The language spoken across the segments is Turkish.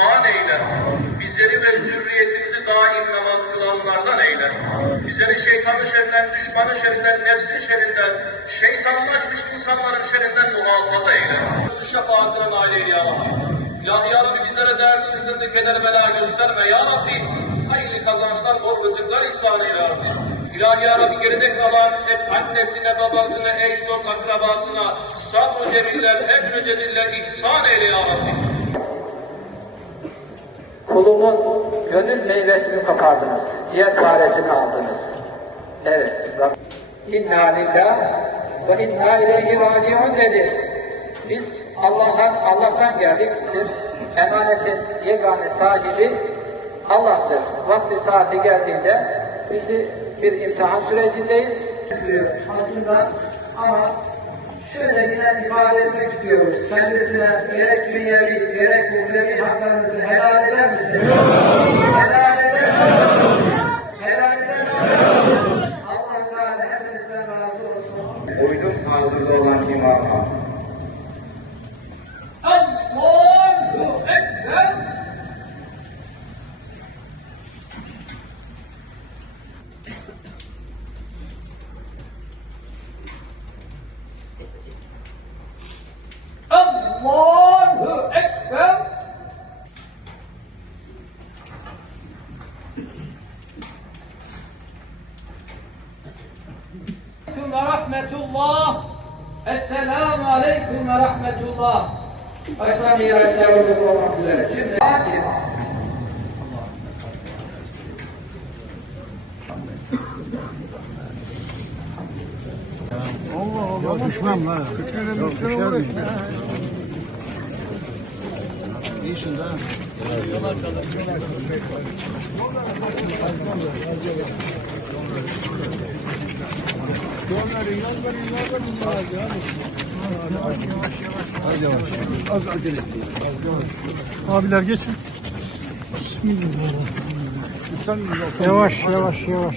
ihsan eyle. Bizleri ve zürriyetimizi daim namaz kılanlardan eyle. Bizleri şeytanın şerrinden, düşmanın şerrinden, nefsin şerrinden, şeytanlaşmış insanların şerrinden muhafaza eyle. Şefaatine nail ya Rabbi. İlahi ya Rabbi bizlere değerli sıkıntı, keder, bela gösterme ya Rabbi. Hayırlı kazançlar, bol rızıklar ihsan eyle ya Rabbi. İlahi ya Rabbi geride kalan hep annesine, babasına, eş, dost, akrabasına, sabr-ı cemiller, emr-ü ceziller ihsan eyle ya Rabbi. Kulumun gönül meyvesini kopardınız. Ciğer faresini aldınız. Evet. İnna lillah ve inna ileyhi raciun dedi. Biz Allah'tan Allah'tan geldiktir. Emanetin yegane sahibi Allah'tır. Vakti saati geldiğinde bizi bir imtihan sürecindeyiz. Aslında ama şöyle yine ifade etmek istiyoruz. Kendisine gerek dünyevi, gerek uhrevi haklarınızı helal eder misiniz? Helal eder misiniz? Helal eder misiniz? Allah Teala hepinizden razı olsun. Uydum hazırda olan imama. Allahu Ekber. Allahu Ekber. ve rahmetullah. Esselamu aleyküm ve rahmetullah. Başka miraslar olmak üzere. Şimdi Fatiha. Ya düşmem lan. Küçüğüne düşmem yolları Hadi yavaş yavaş. Az acele et. Abiler geçin. Bismillahirrahmanirrahim. Yavaş yavaş yavaş yavaş.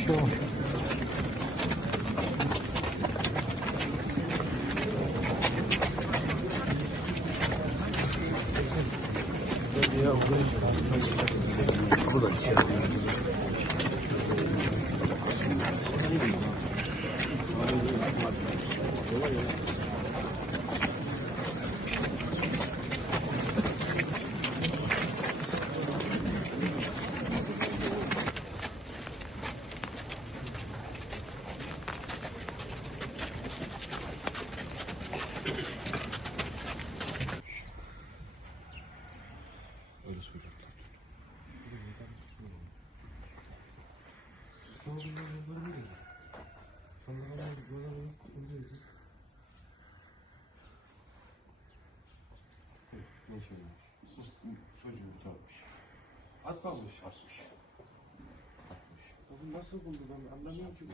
私たちの目線に合格が一致。Çocuğu tutmuş. Atmamış. Atmış. Atmış. Oğlum nasıl buldu ben anlamıyorum ki bu.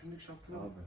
Şunun şartına bak. Abi.